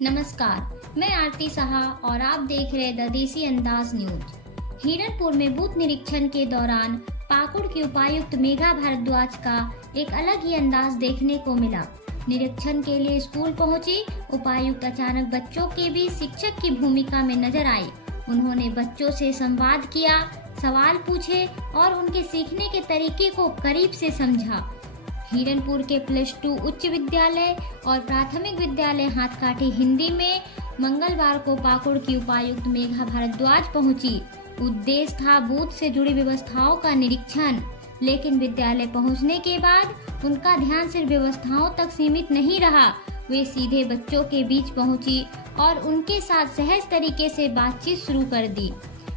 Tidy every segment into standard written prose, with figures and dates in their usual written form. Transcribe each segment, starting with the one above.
नमस्कार, मैं आरती साहा और आप देख रहे द देसी अंदाज न्यूज। हिरनपुर में बूथ निरीक्षण के दौरान पाकुड़ की उपायुक्त मेघा भारद्वाज का एक अलग ही अंदाज देखने को मिला। निरीक्षण के लिए स्कूल पहुंची उपायुक्त अचानक बच्चों के बीच शिक्षक की भूमिका में नजर आई। उन्होंने बच्चों से संवाद किया, सवाल पूछे और उनके सीखने के तरीके को करीब से समझा। हिरनपुर के +2 उच्च विद्यालय और प्राथमिक विद्यालय हाथकाठी हिंदी में मंगलवार को पाकुड़ की उपायुक्त मेघा भारद्वाज पहुंची। उद्देश्य था बूथ से जुड़ी व्यवस्थाओं का निरीक्षण, लेकिन विद्यालय पहुंचने के बाद उनका ध्यान सिर्फ व्यवस्थाओं तक सीमित नहीं रहा। वे सीधे बच्चों के बीच पहुंची और उनके साथ सहज तरीके से बातचीत शुरू कर दी।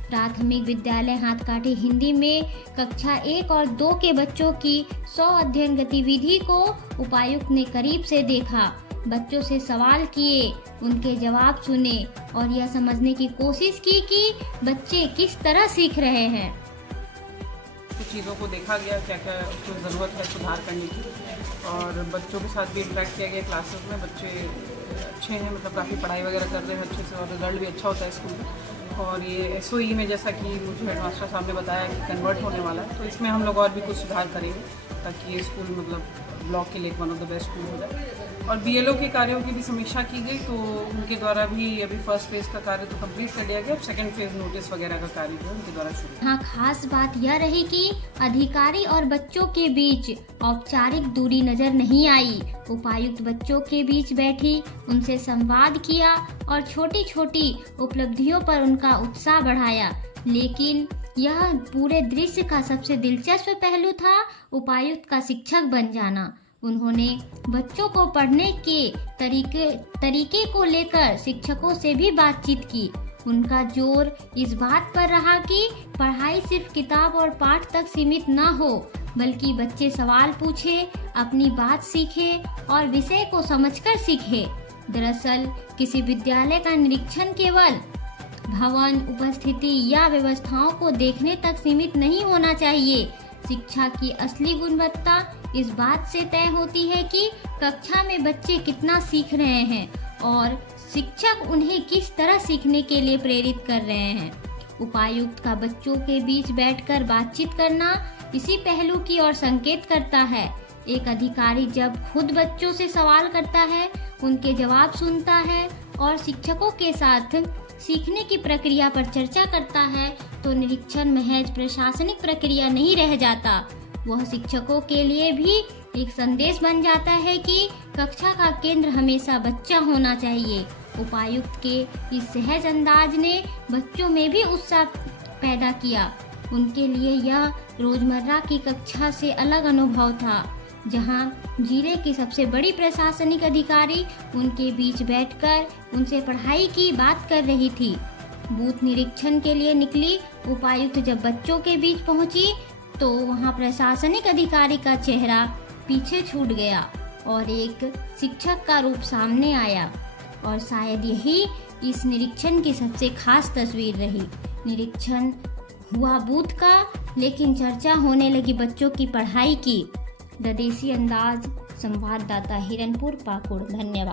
प्राथमिक विद्यालय हाथकाठी हिंदी में कक्षा 1 और 2 के बच्चों की 100 अध्ययन गतिविधि को उपायुक्त ने करीब से देखा। बच्चों से सवाल किए, उनके जवाब सुने और यह समझने की कोशिश की कि बच्चे किस तरह सीख रहे हैं। कुछ चीज़ों को देखा गया, क्या क्या उसको ज़रूरत है सुधार करने की, और बच्चों के साथ भी इंटरेक्ट किया गया। क्लासेस में बच्चे अच्छे हैं, मतलब काफ़ी पढ़ाई वगैरह कर रहे हैं अच्छे से और रिजल्ट भी अच्छा होता है स्कूल में। और ये SOE में जैसा कि मुझे हेडमास्टर साहब ने बताया कि कन्वर्ट होने वाला है, तो इसमें हम लोग और भी कुछ सुधार करेंगे ताकि ये स्कूल मतलब ब्लॉक के लिए one of the best school हो जाए। और BLO के कार्यों की भी समीक्षा की गई, तो उनके द्वारा भी अभी फर्स्ट फेज़ का कार्य तो कंप्लीट कर लिया गया। अब सेकंड फेज़ नोटिस वगैरह का कार्य जो है उनके द्वारा शुरू। हाँ, खास बात यह रही कि अधिकारी और बच्चों के बीच औपचारिक दूरी नजर नहीं आई। उपायुक्त बच्चों के बीच बैठी, उनसे संवाद किया और छोटी छोटी उपलब्धियों पर उनका उत्साह बढ़ाया। लेकिन यह पूरे दृश्य का सबसे दिलचस्प पहलू था उपायुक्त का शिक्षक बन जाना। उन्होंने बच्चों को पढ़ने के तरीके को लेकर शिक्षकों से भी बातचीत की। उनका जोर इस बात पर रहा कि पढ़ाई सिर्फ किताब और पाठ तक सीमित न हो, बल्कि बच्चे सवाल पूछे, अपनी बात सीखे और विषय को समझकर सीखे। दरअसल किसी विद्यालय का निरीक्षण केवल भवन, उपस्थिति या व्यवस्थाओं को देखने तक सीमित नहीं होना चाहिए। शिक्षा की असली गुणवत्ता इस बात से तय होती है कि कक्षा में बच्चे कितना सीख रहे हैं और शिक्षक उन्हें किस तरह सीखने के लिए प्रेरित कर रहे हैं। उपायुक्त का बच्चों के बीच बैठकर बातचीत करना इसी पहलू की ओर संकेत करता है। एक अधिकारी जब खुद बच्चों से सवाल करता है, उनके जवाब सुनता है और शिक्षकों के साथ सीखने की प्रक्रिया पर चर्चा करता है, तो निरीक्षण महज प्रशासनिक प्रक्रिया नहीं रह जाता। वह शिक्षकों के लिए भी एक संदेश बन जाता है कि कक्षा का केंद्र हमेशा बच्चा होना चाहिए। उपायुक्त के इस सहज अंदाज ने बच्चों में भी उत्साह पैदा किया। उनके लिए यह रोजमर्रा की कक्षा से अलग अनुभव था, जहां जिले की सबसे बड़ी प्रशासनिक अधिकारी उनके बीच बैठकर उनसे पढ़ाई की बात कर रही थी। बूथ निरीक्षण के लिए निकली उपायुक्त जब बच्चों के बीच पहुंची, तो वहां प्रशासनिक अधिकारी का चेहरा पीछे छूट गया और एक शिक्षक का रूप सामने आया। और शायद यही इस निरीक्षण की सबसे खास तस्वीर रही। निरीक्षण हुआ बूथ का, लेकिन चर्चा होने लगी बच्चों की पढ़ाई की। द देसी अंदाज संवाददाता हिरनपुर पाकुड़। धन्यवाद।